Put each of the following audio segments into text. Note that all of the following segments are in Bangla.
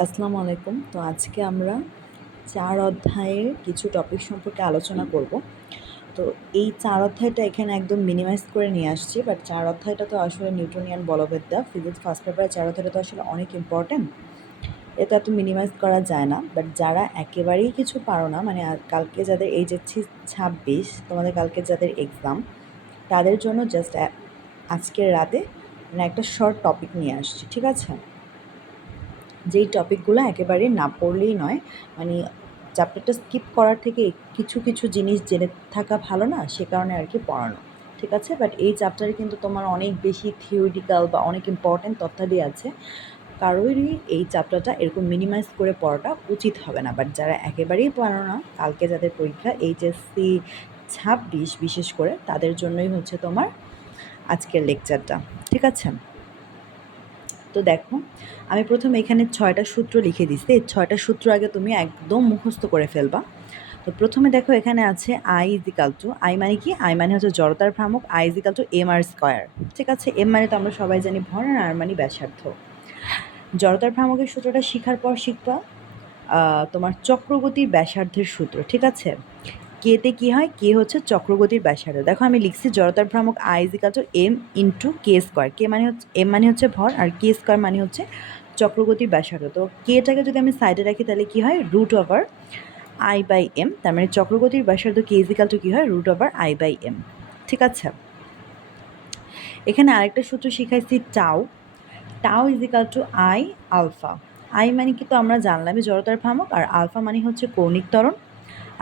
আসসালামু আলাইকুম। তো আজকে আমরা ৪ অধ্যায়ের কিছু টপিক সম্পর্কে আলোচনা করব। তো এই ৪ অধ্যায়টা এখানে একদম মিনিমাইজ করে নিয়ে আসছি। বাট ৪ অধ্যায়টা তো আসলে নিউটনিয়ান বলবিদ্যা, ফিজিক্স ফার্স্ট পেপারের ৪ অধ্যায়টা তো আসলে অনেক ইম্পর্ট্যান্ট। এটা এত মিনিমাইজ করা যায় না। বাট যারা একেবারেই কিছু পারো না, মানে কালকে যাদের এইচএসসি ২৬, তোমাদের কালকে যাদের এক্সাম, তাদের জন্য জাস্ট আজকের রাতে মানে একটা শর্ট টপিক নিয়ে আসছি, ঠিক আছে? যেই টপিকগুলো একেবারে না পড়লেই নয়, মানে চ্যাপ্টারটা স্কিপ করার থেকে কিছু কিছু জিনিস জেনে থাকা ভালো না, সে কারণে আর কি পড়ানো, ঠিক আছে? বাট এই চ্যাপ্টারে কিন্তু তোমার অনেক বেশি থিওরিটিক্যাল বা অনেক ইম্পর্ট্যান্ট তথ্যাদি আছে। কারোরই এই চ্যাপ্টারটা এরকম মিনিমাইজ করে পড়াটা উচিত হবে না। বাট যারা একেবারেই পারো না, কালকে যাদের পরীক্ষা এইচএসসি ২৬ বিশেষ করে, তাদের জন্যই হচ্ছে তোমার আজকের লেকচারটা, ঠিক আছে? তো দেখো, আমি প্রথমে এখানে ৬টা সূত্র লিখে দিচ্ছি। এই ৬টা সূত্র আগে তুমি একদম মুখস্থ করে ফেলবা। তো প্রথমে দেখো এখানে আছে আই ইজিক্যাল টু, আই মানে কি? আই মানে হচ্ছে জড়তার ভ্রামক, I equal to M R square, ঠিক আছে? এম মানে তো আমরা সবাই জানি ভর, আর আর মানে ব্যাসার্ধ। জড়তার ভ্রামকের সূত্রটা শিখার পর শিখবা তোমার চক্রগতির ব্যাসার্ধের সূত্র, ঠিক আছে? কেতে কি হয়? কে হচ্ছে চক্রগতির ব্যাসার্ধ। দেখো আমি লিখছি জড়তার ভ্রামক I equal to M into K square. K মানে হচ্ছে, এম মানে হচ্ছে ভর, আর কে স্কোয়ার মানে হচ্ছে চক্রগতির ব্যাসার্ধ। তো কেটাকে যদি আমি সাইডে রাখি তাহলে কি হয়? Root over I by M. তার মানে চক্রগতির ব্যাসার্ধ কে ইজিক্যাল টু কী হয়? Root over I by M, ঠিক আছে? এখানে আরেকটা সূত্র শিখাইছি tau, tau equal to I alpha. I মানে কি তো আমরা জানলামই জড়তার ভ্রামক, আর আলফা মানে হচ্ছে কৌণিক ত্বরণ।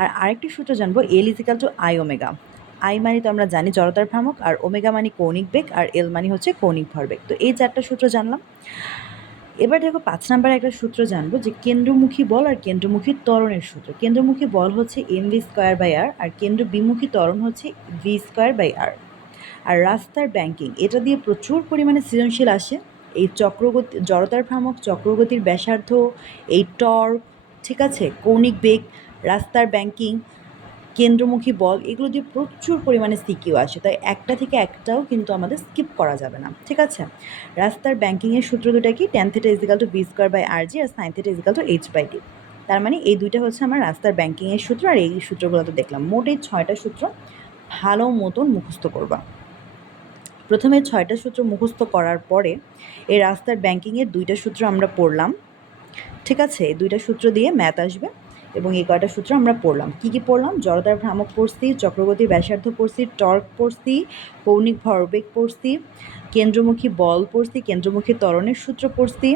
আর আরেকটি সূত্র জানবো L equal to I omega. I মানে তো আমরা জানি জড়তার ভ্রামক, আর ওমেগা মানে কৌণিক বেগ, আর এল মানে হচ্ছে কৌণিক ভরবেগ। তো এই 4টা সূত্র জানলাম। এবার দেখো 5 নম্বরে একটা সূত্র জানবো, যে কেন্দ্রমুখী বল আর কেন্দ্রমুখী ত্বরণের সূত্র। কেন্দ্রমুখী বল হচ্ছে এম ভি স্কোয়ার বাই আর, আর কেন্দ্র বিমুখী ত্বরণ হচ্ছে ভি স্কোয়ার বাই আর। আর রাস্তার ব্যাংকিং, এটা দিয়ে প্রচুর পরিমাণে সৃজনশীল আসে। এই চক্রগতি, জড়তার ভ্রামক, চক্রগতির ব্যাসার্ধ, এই টর্ক, ঠিক আছে, কৌণিক বেগ, রাস্তার ব্যাংকিং, কেন্দ্রমুখী বল, এগুলো দিয়ে প্রচুর পরিমাণে সিকিউ আসে। তাই একটা থেকে একটাও কিন্তু আমাদের স্কিপ করা যাবে না, ঠিক আছে? রাস্তার ব্যাংকিংয়ের সূত্র দুটা কি? Tan theta equal to B square by R G, আর sine theta equal to H by D. তার মানে এই দুইটা হচ্ছে আমার রাস্তার ব্যাংকিংয়ের সূত্র, আর এই সূত্রগুলো তো দেখলাম। মোট এই 6টা সূত্র ভালো মতন মুখস্থ করবা। প্রথমে 6টা সূত্র মুখস্থ করার পরে এই রাস্তার ব্যাংকিংয়ের 2টা সূত্র আমরা পড়লাম, ঠিক আছে? এই 2টা সূত্র দিয়ে ম্যাথ আসবে, এবং এই কয়টা সূত্র আমরা পড়লাম। কি কি পড়লাম? জড়তার ভ্রামক পড়ছি, চক্রগতির ব্যাসার্ধ পড়ছি, টর্ক পড়ছি, কৌণিক ভরবেগ পড়ছি, কেন্দ্রমুখী বল পড়ছি, কেন্দ্রমুখী ত্বরণের সূত্র পড়ছি,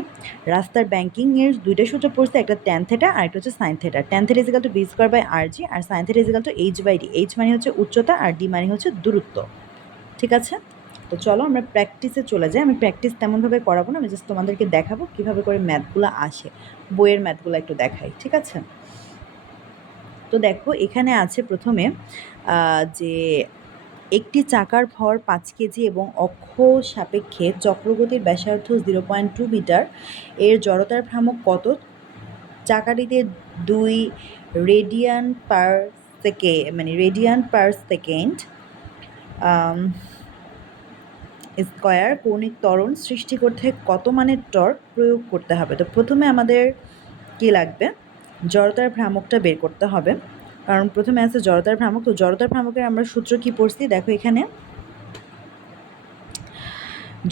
রাস্তার ব্যাংকিংয়ের 2টা সূত্র পড়ছি, একটা ট্যান থেটা আর একটা হচ্ছে sine theta. Tan theta equal to B square by R G, আর sine theta equal to H by D. H মানে হচ্ছে উচ্চতা, আর ডি মানে হচ্ছে দূরত্ব, ঠিক আছে? তো চলো আমরা প্র্যাকটিসে চলে যাই। আমি প্র্যাকটিস তেমনভাবে করাবো না, আমি জাস্ট তোমাদেরকে দেখাবো কীভাবে করে ম্যাথগুলো আসে। বইয়ের ম্যাথগুলো একটু দেখাই, ঠিক আছে? তো দেখো এখানে আছে প্রথমে যে একটি চাকার ভর 5 কেজি এবং অক্ষ সাপেক্ষে চক্রগতির ব্যাসার্ধ 0.2 মিটার, এর জড়তার ভ্রামক কত? চাকাটিতে 2 রেডিয়ান পার সেকেন্ড, মানে রেডিয়ান পার সেকেন্ড স্কোয়ার কৌণিক ত্বরণ সৃষ্টি করতে কত মানের টর্ক প্রয়োগ করতে হবে? তো প্রথমে আমাদের কি লাগবে? জড়তার ভ্রামকটা বের করতে হবে, কারণ প্রথমে আছে জড়তার ভ্রামক। তো জড়তার ভ্রামকের আমরা সূত্র কি পড়ছি? দেখো এখানে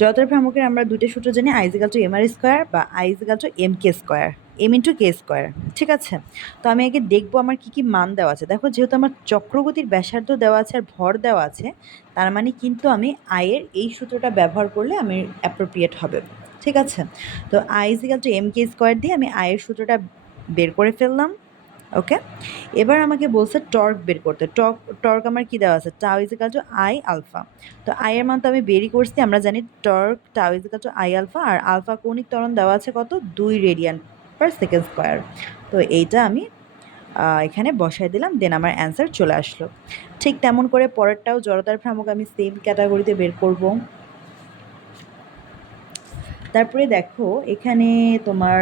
জড়তার ভ্রামকের আমরা 2টা সূত্র জানি, I equal to M R square বা I equal to M K square, M into K square, ঠিক আছে? তো আমি আগে দেখবো আমার কী কী মান দেওয়া আছে। দেখো যেহেতু আমার চক্রগতির ব্যাসার্ধ দেওয়া আছে আর ভর দেওয়া আছে, তার মানে কিন্তু আমি আয়ের এই সূত্রটা ব্যবহার করলে আমি অ্যাপ্রোপ্রিয়েট হবে, ঠিক আছে? তো I equal to M K square দিয়ে আমি আয়ের সূত্রটা বের করে ফেললাম, ওকে? এবার আমাকে বলছে টর্ক বের করতে। টর্ক আমার কি দেওয়া আছে? টাও ইজিক্যাল টু আই আলফা। তো আই এর মান তো আমি বেরই করছি, আমরা জানি torque tau equal to I alpha, আর আলফা কৌণিক ত্বরণ দেওয়া আছে কত? 2 রেডিয়ান পার সেকেন্ড স্কোয়ার। তো এইটা আমি এখানে বসাই দিলাম, দেন আমার অ্যান্সার চলে আসলো। ঠিক তেমন করে পরেরটাও জড়তার ভ্রামক আমি সেম ক্যাটাগরিতে বের করব। তারপরে দেখো এখানে তোমার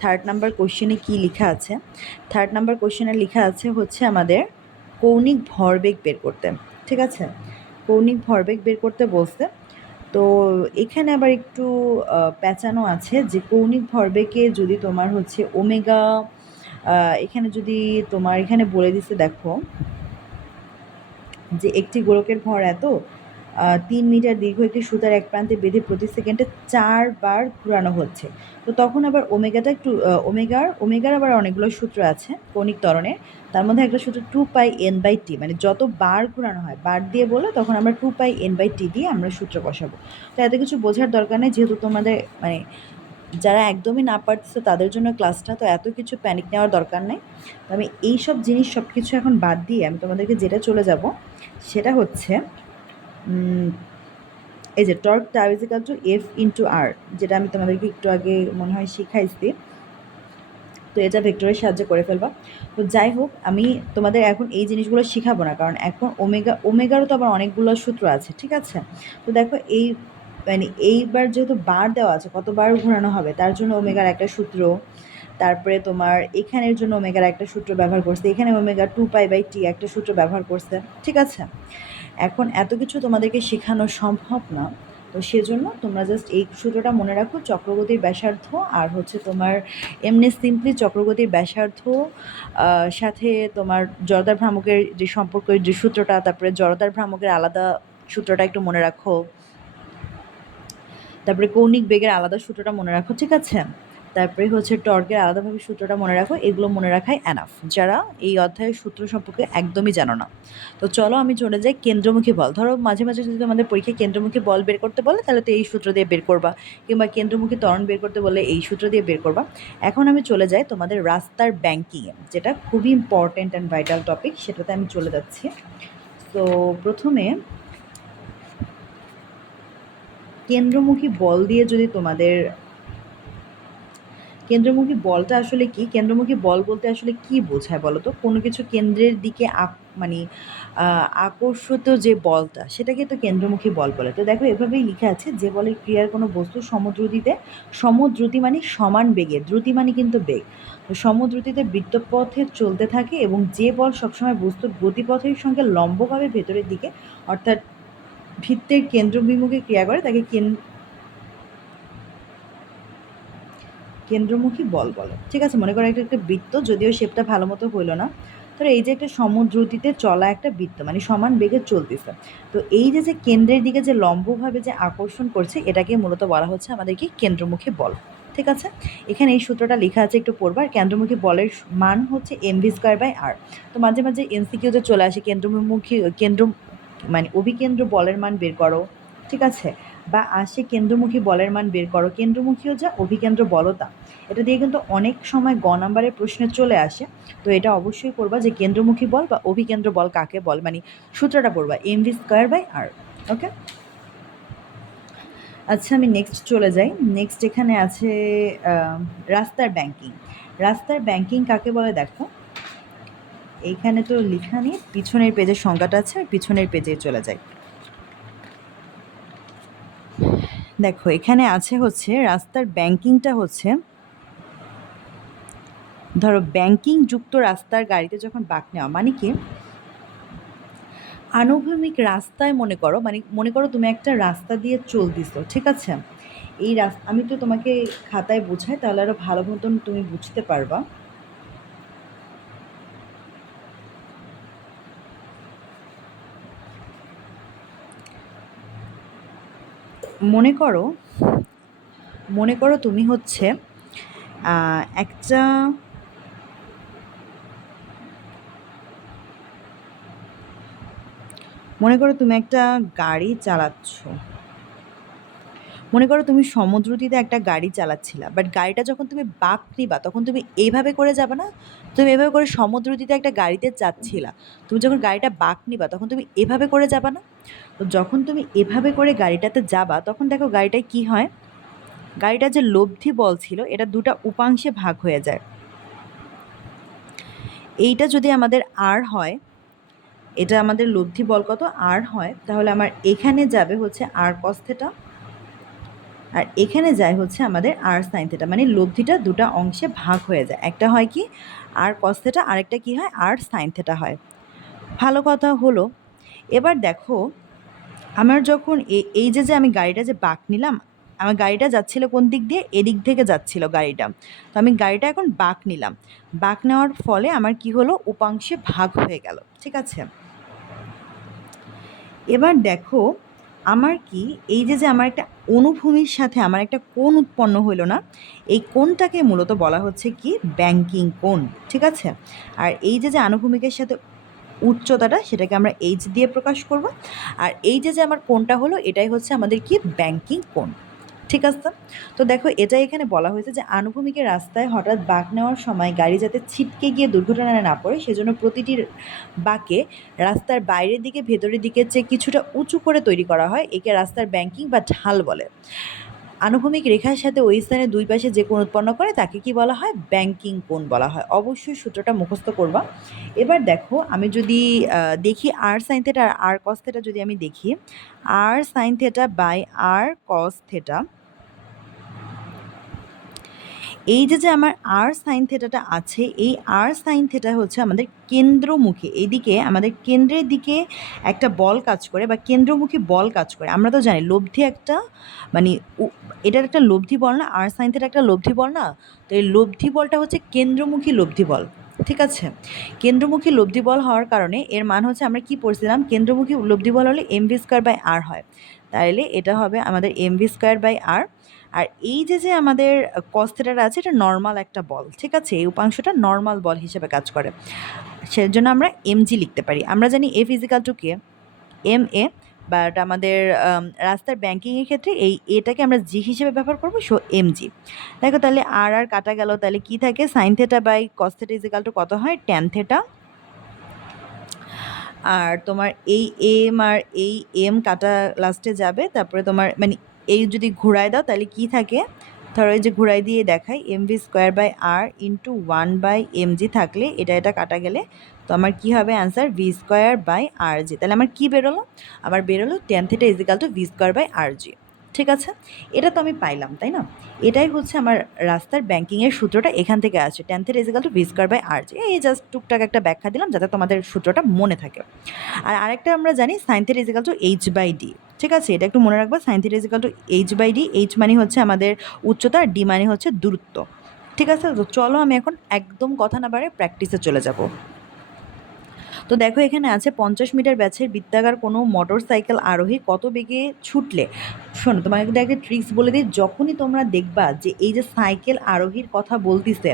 3rd নাম্বার কোশ্চেনে কি লেখা আছে? 3rd নাম্বার কোশ্চেনে লেখা আছে হচ্ছে আমাদের কৌণিক ভরবেগ বের করতে, ঠিক আছে? কৌণিক ভরবেগ বের করতে বলছে। তো এখানে আবার একটু প্যাঁচানো আছে যে কৌণিক ভরবেগে যদি তোমার হচ্ছে ওমেগা, এখানে যদি তোমার এখানে বলে দিছে দেখো যে একটি গোলকের ভর এত, 3 মিটার দীর্ঘ একটি সুতার এক প্রান্তে বেঁধে প্রতি সেকেন্ডে 4 বার ঘুরানো হচ্ছে। তো তখন আবার ওমেগাটা একটু ওমেগার আবার অনেকগুলো সূত্র আছে কৌণিক ত্বরণের। তার মধ্যে একটা সূত্র 2πn/t, মানে যত বার ঘুরানো হয়, বার দিয়ে বলে তখন আমরা 2πn/t দিয়ে আমরা সূত্র বসাবো। তো এত কিছু বোঝার দরকার নেই, যেহেতু তোমাদের মানে যারা একদমই না পারতেছে তাদের জন্য ক্লাসটা, তো এত কিছু প্যানিক নেওয়ার দরকার নেই। তো আমি এইসব জিনিস সব কিছু এখন বাদ দিয়ে আমি তোমাদেরকে যেটা চলে যাব সেটা হচ্ছে এই যে torque tau is equal to F into R, যেটা আমি তোমাদেরকে একটু আগে মনে হয় শিখাইছি। তো এটা ভেক্টরের সাহায্যে করে ফেলবা। তো যাই হোক, আমি তোমাদের এখন এই জিনিসগুলো শিখাবো না, কারণ এখন ওমেগারও তো আবার অনেকগুলো সূত্র আছে, ঠিক আছে? তো দেখো এই মানে এইবার যেহেতু বার দেওয়া আছে কতবার ঘোরানো হবে তার জন্য ওমেগার একটা সূত্র, তারপরে তোমার এখানের জন্য ওমেগার একটা সূত্র ব্যবহার করছে, এখানে ওমেগা 2π/t একটা সূত্র ব্যবহার করছে, ঠিক আছে? এখন এত কিছু তোমাদেরকে শেখানো সম্ভব না, তো সেজন্য তোমরা জাস্ট এই সূত্রটা মনে রাখো, চক্রগতির ব্যাসার্ধ আর হচ্ছে তোমার এমনি সিম্পলি চক্রগতির ব্যাসার্ধ সাথে তোমার জড়তার ভ্রামকের যে সম্পর্কের যে সূত্রটা, তারপরে জড়তার ভ্রামকের আলাদা সূত্রটা একটু মনে রাখো, তারপরে কৌণিক বেগের আলাদা সূত্রটা মনে রাখো, ঠিক আছে? তারপরে হচ্ছে টর্কের আলাদাভাবে সূত্রটা মনে রাখো। এগুলো মনে রাখাই অ্যানাফ যারা এই অধ্যায়ের সূত্র সম্পর্কে একদমই জানো না। তো চলো আমি চলে যাই কেন্দ্রমুখী বল। ধরো মাঝে মাঝে যদি তোমাদের পরীক্ষায় কেন্দ্রমুখী বল বের করতে বলে তাহলে তো এই সূত্র দিয়ে বের করবা, কিংবা কেন্দ্রমুখী ত্বরণ বের করতে বলে এই সূত্র দিয়ে বের করবা। এখন আমি চলে যাই তোমাদের রাস্তার ব্যাংকিংয়ে, যেটা খুবই ইম্পর্ট্যান্ট অ্যান্ড ভাইটাল টপিক, সেটাতে আমি চলে যাচ্ছি। তো প্রথমে কেন্দ্রমুখী বল দিয়ে যদি তোমাদের কেন্দ্রমুখী বলটা আসলে কি, কেন্দ্রমুখী বল বলতে আসলে কি বোঝায় বলো তো? কোনো কিছু কেন্দ্রের দিকে মানে আকর্ষিত যে বলটা সেটাকে তো কেন্দ্রমুখী বল বলে। তো দেখো এভাবেই লেখা আছে, যে বলের ক্রিয়ার কোনো বস্তু সমদ্রুতিতে, সমদ্রুতি মানে সমান বেগে, দ্রুতি মানে কিন্তু বেগ, তো সমদ্রুতিতে বৃত্তপথে চলতে থাকে এবং যে বল সবসময় বস্তুর গতিপথের সঙ্গে লম্বভাবে ভেতরের দিকে অর্থাৎ ভিত্তের কেন্দ্রবিমুখে ক্রিয়া করে তাকে কেন্দ্রমুখী বল বলে, ঠিক আছে? মনে করো একটা বৃত্ত, যদিও শেপটা ভালো মতো হইলো না, তো এই যে একটা সমদ্রুতিতে চলা একটা বৃত্ত মানে সমান বেগে চলতেছে, তো এই যে কেন্দ্রের দিকে যে লম্বভাবে যে আকর্ষণ করছে এটাকে মূলত বলা হচ্ছে আমাদেরকে কেন্দ্রমুখী বল, ঠিক আছে? এখানে এই সূত্রটা লেখা আছে, একটু পড়বার। কেন্দ্রমুখী বলের মান হচ্ছে mv²/r। তো মাঝে মাঝে এমসিকিউতে চলে আসে কেন্দ্র মানে অভিকেন্দ্র বলের মান বের করো, ঠিক আছে? বা আসে কেন্দ্রমুখী বলের মান বের করো, কেন্দ্রমুখীও যা অভিকেন্দ্র বলও তা। এটা দিয়ে কিন্তু অনেক সময় গ নাম্বারের প্রশ্নে চলে আসে। তো এটা অবশ্যই করবা যে কেন্দ্রমুখী বল বা অভিকেন্দ্র বল কাকে বল, মানে সূত্রটা পড়বা mv²/r। ওকে, আচ্ছা আমি নেক্সট চলে যাই। নেক্সট এখানে আছে রাস্তার ব্যাংকিং। রাস্তার ব্যাংকিং কাকে বলে দেখো, এইখানে তো লেখা নেই, পিছনের পেজের সংজ্ঞাটা আছে, পিছনের পেজে চলে যাই। দেখো এখানে আছে হচ্ছে রাস্তার ব্যাংকিংটা হচ্ছে, ধরো ব্যাংকিং যুক্ত রাস্তার গাড়িতে যখন বাঁক নেওয়া, মানে কি আনুভূমিক রাস্তায় মনে করো তুমি একটা রাস্তা দিয়ে চলতেছো, ঠিক আছে? এই রাস্তা আমি তো তোমাকে খাতায় বোঝাই, তাহলে আরো ভালো মতন তুমি বুঝতে পারবা। মনে করো তুমি হচ্ছে একটা মনে করো তুমি একটা গাড়ি চালাচ্ছ, মনে করো তুমি সমদ্রুতিতে একটা গাড়ি চালাচ্ছিলা, বাট গাড়িটা যখন তুমি বাঁক নিবা তখন তুমি এইভাবে করে যাবে না, তুমি এভাবে করে সমদ্রুতিতে একটা গাড়িতে যাচ্ছিলা, তুমি যখন গাড়িটা বাঁক নিবা তখন তুমি এভাবে করে যাবা না? তো যখন তুমি এভাবে করে গাড়িটাতে যাবা তখন দেখো গাড়িটায় কি হয়, গাড়িটার যে লব্ধি বল ছিল এটা দুটা উপাংশে ভাগ হয়ে যায়। এইটা যদি আমাদের আর হয়, এটা আমাদের লব্ধি বল কত আর হয়, তাহলে আমার এখানে যাবে হচ্ছে আর কস থেটা, আর এখানে যায় হচ্ছে আমাদের আর সাইন থেটা, মানে লব্ধিটা দুটা অংশে ভাগ হয়ে যায়, একটা হয় কি আর কস থেটা, আরেকটা কি হয় আর সাইন থেটা হয়। ভালো কথা হলো। এবার দেখো আমার যখন এই যে আমি গাড়িটা যে বাঁক নিলাম, আমার গাড়িটা যাচ্ছিল কোন দিক দিয়ে, এদিক থেকে যাচ্ছিল গাড়িটা। তো আমি গাড়িটা এখন বাঁক নিলাম, বাঁক নেওয়ার ফলে আমার কি হলো, উপাংশে ভাগ হয়ে গেল। ঠিক আছে, এবার দেখো আমার কি এই যে আমার একটা অনুভূমির সাথে আমার একটা কোণ উৎপন্ন হইল না, এই কোণটাকে মূলত বলা হচ্ছে কি ব্যাংকিং কোণ। ঠিক আছে, আর এই যে আনুভূমিকের সাথে উচ্চতাটা সেটাকে আমরা এইচ দিয়ে প্রকাশ করব, আর এই যে আমার কোণটা হলো এটাই হচ্ছে আমাদের কি ব্যাংকিং কোণ। ঠিক আছে, তো দেখো এটা এখানে বলা হয়েছে যে আনুভূমিকের রাস্তায় হঠাৎ বাঁক নেওয়ার সময় গাড়ি যাতে ছিটকে গিয়ে দুর্ঘটনায় না পড়ে সেজন্য প্রতিটি বাঁকে রাস্তার বাইরের দিকে ভেতরের দিকের চেয়ে কিছুটা উঁচু করে তৈরি করা হয়, একে রাস্তার ব্যাংকিং বা ঢাল বলে। আনুভূমিক রেখার সাথে ওই স্থানে দুই পাশে যে কোণ উৎপন্ন করে তাকে কি বলা হয়, ব্যাংকিং কোণ বলা হয়। অবশ্যই সূত্রটা মুখস্থ করবা। এবার দেখো আমি যদি দেখি আর সাইন থেটা আর আর কস থেটা, যদি আমি দেখি R sine theta by R cos theta, এই যে আমার আর সাইন থেটাটা আছে, এই আর সাইন থেটা হচ্ছে আমাদের কেন্দ্রমুখী, এইদিকে আমাদের কেন্দ্রের দিকে একটা বল কাজ করে বা কেন্দ্রমুখী বল কাজ করে। আমরা তো জানি লব্ধি একটা মানে এটার একটা লব্ধি বল না, আর সাইন থেটা একটা লব্ধি বল না, তো এই লব্ধি বলটা হচ্ছে কেন্দ্রমুখী লব্ধি বল। ঠিক আছে, কেন্দ্রমুখী লব্ধি বল হওয়ার কারণে এর মান হচ্ছে, আমরা কি পড়ছিলাম, কেন্দ্রমুখী লব্ধি বল হলে এম ভি স্কোয়ার বাই আর হয়, তাইলে এটা হবে আমাদের এম ভি স্কোয়ার বাই আর। আর এই যে আমাদের কস থেটাটা আছে এটা নর্মাল একটা বল। ঠিক আছে, এই উপাংশটা নর্মাল বল হিসেবে কাজ করে, সেজন্য আমরা এমজি লিখতে পারি। আমরা জানি A physical to K M A, but আমাদের রাস্তার ব্যাংকিংয়ের ক্ষেত্রে এই এটাকে আমরা জি হিসেবে ব্যবহার করবো, সো এমজি। দেখো তাহলে আর আর কাটা গেল, তাহলে কি থাকে, sine theta by cos theta equal to কত হয়, ট্যান থেটা। আর তোমার এই এম আর এই এম কাটা লাস্টে যাবে, তারপরে তোমার মানে এই যদি ঘুরায় দাও তাহলে কি থাকে, ধরো এই যে ঘুরাই দিয়ে দেখাই, M V square by R into 1/mg থাকলে এটা কাটা গেলে তো আমার কি হবে answer, V square by R G. তাহলে আমার কি বেরোলো, আমার বেরোলো tan theta equal to V square by R G. ঠিক আছে, এটা তো আমি পাইলাম, তাই না? এটাই হচ্ছে আমার রাস্তার ব্যাংকিংয়ের সূত্রটা, এখান থেকে আসে tan theta equal to V square by R G. এই জাস্ট টুকটাক একটা ব্যাখ্যা দিলাম যাতে তোমাদের সূত্রটা মনে থাকে। আর আরেকটা আমরা জানি sine theta equal to H by D. ঠিক আছে, এটা একটু মনে রাখবা, sine theta equal to H by D. H মানে হচ্ছে আমাদের উচ্চতা আর ডি মানে হচ্ছে দূরত্ব। ঠিক আছে, তো চলো আমি এখন একদম কথা না বাড়ে প্র্যাকটিসে চলে যাব। তো দেখো এখানে আছে 50 মিটার ব্যাচের বৃত্তাকার কোনো মোটর সাইকেল আরোহী কত বেগে ছুটলে, শোনো তোমাকে কিন্তু একটা ট্রিক্স বলে দিই, যখনই তোমরা দেখবা যে এই যে সাইকেল আরোহীর কথা বলতেছে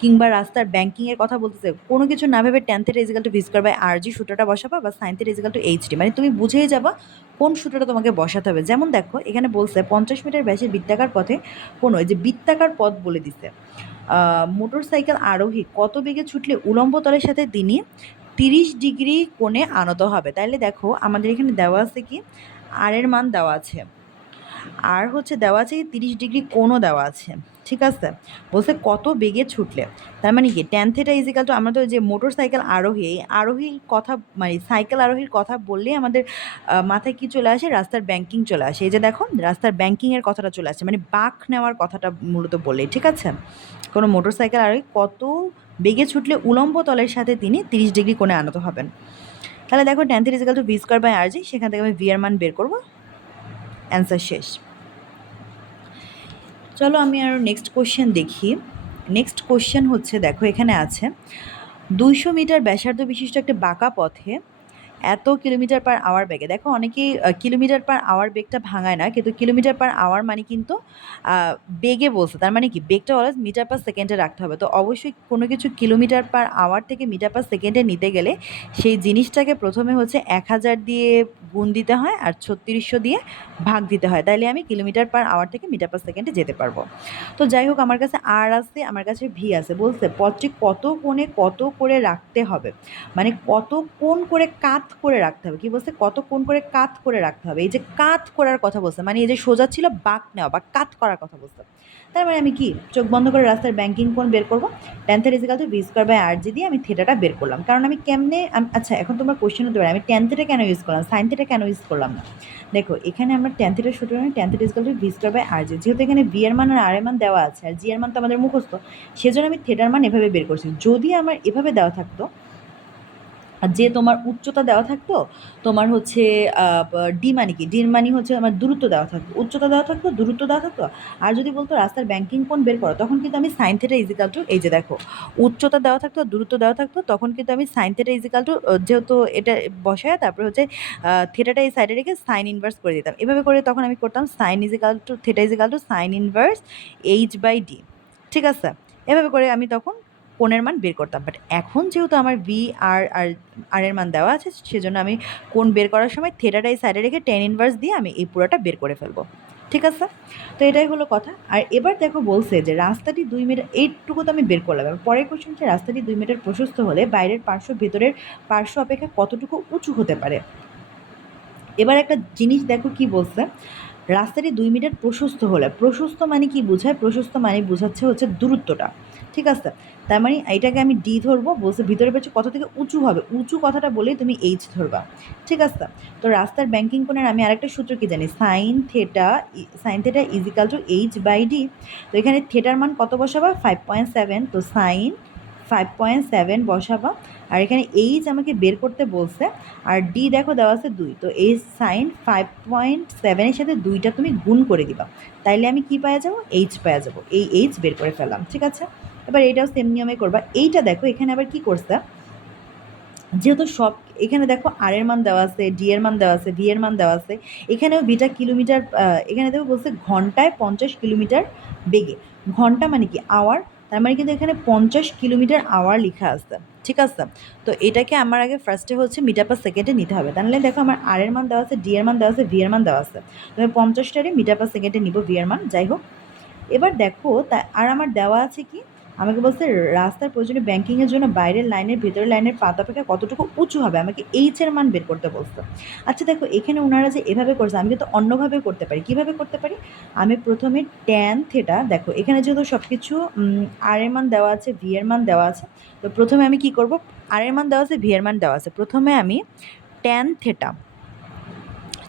কিংবা রাস্তার ব্যাংকিংয়ের কথা বলতেছে, কোনো কিছু না ভেবে tan theta equal to V square by R G সূত্রটা বসাবা বা sine theta equal to H D, মানে তুমি বুঝেই যাবা কোন সূত্রটা তোমাকে বসাতে হবে। যেমন দেখো এখানে বলছে 50 মিটার ব্যাচের বৃত্তাকার পথে কোনো, এই যে বৃত্তাকার পথ বলে দিছে, মোটর সাইকেল আরোহী কত বেগে ছুটলে উলম্ব তলের সাথে তিনি 30 ডিগ্রি কোণে আনত হবে। তাইলে দেখো আমাদের এখানে দেওয়া আছে কি, আর এর মান দেওয়া আছে, আর হচ্ছে দেওয়া আছে 30 ডিগ্রি কোণও দেওয়া আছে। ঠিক আছে, বলছে কত বেগে ছুটলে, তার মানে কি ট্যান থিটা ইজিক্যাল টু, আমরা তো যে মোটর সাইকেল আরোহী, এই আরোহীর কথা মানে সাইকেল আরোহীর কথা বললেই আমাদের মাথায় কি চলে আসে, রাস্তার ব্যাংকিং চলে আসে। এই যে দেখো রাস্তার ব্যাংকিংয়ের কথাটা চলে আসে, মানে বাঁক নেওয়ার কথাটা মূলত বললেই। ঠিক আছে, কোনো মোটর সাইকেল আরোহী কত বেগে ছুটলে উলম্ব তলের সাথে তিনি 30 ডিগ্রি কোণে আনত হবেন। তাহলে দেখো tan theta equal to V square by R G, সেখান থেকে আমি ভি এর মান বের করবো, অ্যান্সার শেষ। চলো আমি আর নেক্সট কোশ্চেন দেখি। নেক্সট কোশ্চেন হচ্ছে, দেখো এখানে আছে 200 মিটার ব্যাসার্ধ বিশিষ্ট একটা বাঁকা পথে এত কিলোমিটার পার আওয়ার বেগে, দেখো অনেকেই কিলোমিটার পার আওয়ার বেগটা ভাঙায় না, কিন্তু কিলোমিটার পার আওয়ার মানে কিন্তু বেগে বলছে, তার মানে কি বেগটা অলওয়েজ মিটার পার সেকেন্ডে রাখতে হবে। তো অবশ্যই কোনো কিছু কিলোমিটার পার আওয়ার থেকে মিটার পার সেকেন্ডে নিতে গেলে সেই জিনিসটাকে প্রথমে হচ্ছে 1000 দিয়ে গুণ দিতে হয় আর 3600 দিয়ে ভাগ দিতে হয়, তাইলে আমি কিলোমিটার পার আওয়ার থেকে মিটার পার সেকেন্ডে যেতে পারবো। তো যাই হোক আমার কাছে আর আছে, আমার কাছে ভি আছে, বলছে পথটি কত কোণে কত করে রাখতে হবে, মানে কত কোণ করে কাত করে রাখতে হবে। কি বলছে, কত কোণ করে কাত করে রাখতে হবে। এই যে কাত করার কথা বলছে, মানে এই যে সোজা ছিল বাঁক নেওয়া বা কাত করার কথা বলছে। তার মানে আমি কি চোখ বন্ধ করে রাস্তার ব্যাংকিং কোণ বের করবো, tan theta equal to V square by R G দিয়ে আমি থিটাটা বের করলাম। কারণ আমি কেমনে, আচ্ছা এখন তোমার কোশ্চেন হতে পারে আমি ট্যান থিটা কেন ইউজ করলাম, সাইন থিটা কেন ইউজ করলাম না। দেখো এখানে আমরা ট্যান থিটার সূত্র মানে tan theta equal to V square by R G, যেহেতু এখানে ভি এর মান আর আর এর মান দেওয়া আছে আর জি এর মান তো আমাদের মুখস্থ, সেজন্য আমি থিটার মান এভাবে বের করছি। যদি আমার এভাবে দেওয়া থাকতো আর যে তোমার উচ্চতা দেওয়া থাকতো, তোমার হচ্ছে ডি মানে কি, ডির মানে হচ্ছে আমার দূরত্ব দেওয়া থাকতো, উচ্চতা দেওয়া থাকতো, দূরত্ব দেওয়া থাকতো। আর যদি বলতো রাস্তার ব্যাংকিং কোণ বের করো, তখন কিন্তু আমি সাইন থিটা ইজিক্যাল টু, এই যে দেখো, উচ্চতা দেওয়া থাকতো, দূরত্ব দেওয়া থাকতো, তখন কিন্তু আমি সাইন থিটা ইজিক্যাল টু, যেহেতু এটা বসায় তারপরে হচ্ছে থিটাটা এই সাইডে রেখে সাইন ইনভার্স করে দিতাম। এভাবে করে তখন আমি করতাম sine equal to theta equal to sine inverse H by D. ঠিক আছে, এভাবে করে আমি তখন কোণের মান বের করতাম। বাট এখন যেহেতু আমার ভি আর আর আর এর মান দেওয়া আছে, সেজন্য আমি কোণ বের করার সময় থিটাটা এই সাইডে রেখে টেন ইনভার্স দিয়ে আমি এই পুরোটা বের করে ফেলবো। ঠিক আছে, তো এটাই হলো কথা। আর এবার দেখো বলছে যে রাস্তাটি 2 মিটার, এইটুকু তো আমি বের করলাম। এবার পরের কোশ্চেন হচ্ছে রাস্তাটি 2 মিটার প্রশস্ত হলে বাইরের পার্শ্ব ভেতরের পার্শ্ব অপেক্ষা কতটুকু উঁচু হতে পারে। এবার একটা জিনিস দেখো কি বলছে, রাস্তাটি 2 মিটার প্রশস্ত হলে, প্রশস্ত মানে কি বোঝায়, প্রশস্ত মানে বোঝাচ্ছে হচ্ছে দূরত্বটা। ঠিক আছে, তার মানে এটাকে আমি ডি ধরবো, বলছে ভিতরে পেছনে কত থেকে উঁচু হবে, উঁচু কথাটা বলেই তুমি এইচ ধরবা। ঠিক আছে, তো রাস্তার ব্যাংকিং কোণের আমি আরেকটা সূত্র কি জানি, sine theta equal to H by D. তো এখানে থেটার মান কত বসাবা, 5.7, তো সাইন 5.7 বসাবা। আর এখানে এইচ আমাকে বের করতে বলছে, আর ডি দেখো দেওয়া আছে 2, তো এই সাইন 5.7 সাথে 2টা তুমি গুণ করে দিবা, তাইলে আমি কি পাওয়া যাবো, এইচ পাওয়া যাবো। এই এইচ বের করে ফেললাম। ঠিক আছে, এবার এইটাও সেম নিয়মে করবা। এইটা দেখো এখানে আবার কি করছে, যেহেতু সব, এখানে দেখো আর এর মান দেওয়া আছে, ডি এর মান দেওয়া আছে, ভি এর মান দেওয়া আছে, এখানেও ভিটা কিলোমিটার, এখানে দেখো বলছে ঘন্টায় 50 কিলোমিটার বেগে। ঘন্টা মানে কি আওয়ার, তার মানে কিন্তু এখানে 50 কিলোমিটার আওয়ার লেখা আছে। ঠিক আছে, তো এটাকে আমার আগে ফার্স্টে হচ্ছে মিটার পার সেকেন্ডে নিতে হবে। তাহলে দেখো আমার আর এর মান দেওয়া আছে, ডি এর মান দেওয়া আছে, ভি এর মান দেওয়া আছে, তো আমি 50টারে মিটার পার সেকেন্ডে নিব ভি এর মান। যাই হোক, এবার দেখো তা আর আমার দেওয়া আছে কি, আমাকে বলছে রাস্তার প্রয়োজনে ব্যাংকিংয়ের জন্য বাইরের লাইনের ভেতরের লাইনের পাত অপেক্ষা কতটুকু উঁচু হবে, আমাকে এইচ এর মান বের করতে বলছে। আচ্ছা দেখো এখানে ওনারা যে এভাবে করছে, আমি কিন্তু অন্যভাবে করতে পারি। কীভাবে করতে পারি, আমি প্রথমে ট্যান থেটা, দেখো এখানে যেহেতু সব কিছু আর এর মান দেওয়া আছে, ভি এর মান দেওয়া আছে, তো প্রথমে আমি কি করব, আর এর মান দেওয়া আছে, ভি এর মান দেওয়া আছে, প্রথমে আমি ট্যান থেটা,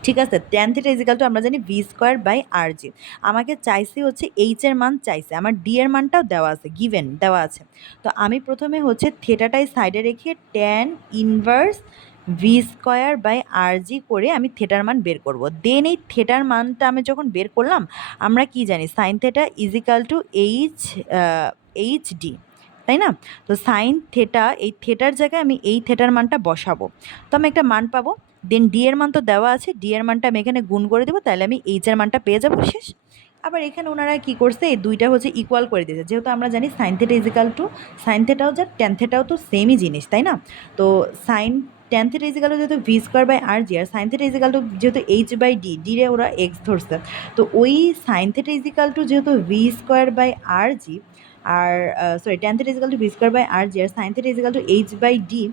ঠিক আছে, ট্যান থিটা ইজিক্যাল টু আমরা জানি ভি স্কোয়ার বাই আর জি। আমাকে চাইছে হচ্ছে এইচ এর মান চাইছে, আমার ডি এর মানটাও দেওয়া আছে, গিভেন দেওয়া আছে। তো আমি প্রথমে হচ্ছে থেটাটাই সাইডে রেখে tan inverse V square by R G করে আমি থেটার মান বের করব। দেন এই থেটার মানটা আমি যখন বের করলাম, আমরা কি জানি sine theta equal to H D, তাই না? তো সাইন থেটা, এই থেটার জায়গায় আমি এই থেটার মানটা বসাবো, তো আমি একটা মান পাবো। দেন ডি এর মান তো দেওয়া আছে, ডি এর মানটা আমি এখানে গুণ করে দেবো, তাহলে আমি এইচ এর মানটা পেয়ে যাবো, শেষ। আবার এখানে ওনারা কি করছে, এই দুইটা হচ্ছে ইকুয়াল করে দিয়েছে, যেহেতু আমরা জানি sine theta equal to, sine থেটাও যা ট্যান থেটাও তো সেমই জিনিস, তাই না? তো sine tan theta equal to যেহেতু V square by R G, আর সাইন থেটা ইজিক্যাল টু যেহেতু এইচ বাই ডি, ডি রে ওরা এক্স ধরছে, তো ওই সাইন থেটা ইজিক্যাল টু যেহেতু V square by R G, আর sorry tan theta equal to V square by R G, আর sine theta equal to H by D.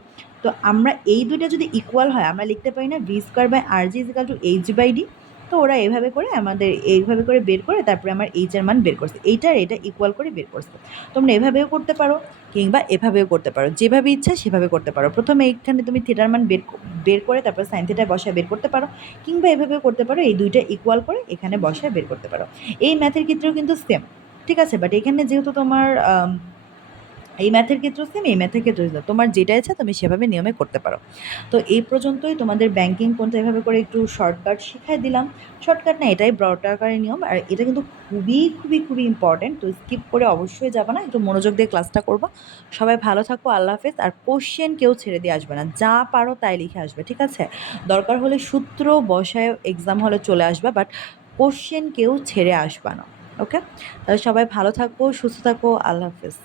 তো আমরা এই দুইটা যদি ইকুয়াল হয়, আমরা লিখতে পারি না V square by R G equal to H by D. তো ওরা এইভাবে করে আমাদের এইভাবে করে বের করে তারপরে আমার এইচ এর মান বের করছে, এইটা আর এটা ইকুয়াল করে বের করছে। তোমরা এভাবেও করতে পারো কিংবা এভাবেও করতে পারো, যেভাবে ইচ্ছা সেভাবে করতে পারো। প্রথমে এইখানে তুমি থিটার মান বের করে তারপর সাইন থিটায় বসায় বের করতে পারো, কিংবা এভাবেও করতে পারো, এই দুইটা ইকুয়াল করে এখানে বসায় বের করতে পারো। এই ম্যাথের ক্ষেত্রেও কিন্তু সেম। ঠিক আছে, বাট এখানে যেহেতু তোমার এই ম্যাথের ক্ষেত্রেও সেম, এই ম্যাথের ক্ষেত্রেও সেম, তোমার যেটা ইচ্ছা তুমি সেভাবে নিয়মে করতে পারো। তো এই পর্যন্তই তোমাদের ব্যাংকিং কোনটা এভাবে করে একটু শর্টকাট শিখাই দিলাম। শর্টকাট না, এটাই ব্রড আকারের নিয়ম, আর এটা কিন্তু খুবই খুবই খুবই ইম্পর্ট্যান্ট। তো স্কিপ করে অবশ্যই যাবে না, একটু মনোযোগ দিয়ে ক্লাসটা করবা। সবাই ভালো থাকো, আল্লাহ হাফেজ। আর কোশ্চেন কেউ ছেড়ে দিয়ে আসবে না, যা পারো তাই লিখে আসবে, ঠিক আছে? দরকার হলে সূত্র বসায় এক্সাম হলে চলে আসবা, বাট কোশ্চেন কেউ ছেড়ে আসবা না। ওকে, তাহলে সবাই ভালো থাকো, সুস্থ থাকো, আল্লাহ হাফেজ।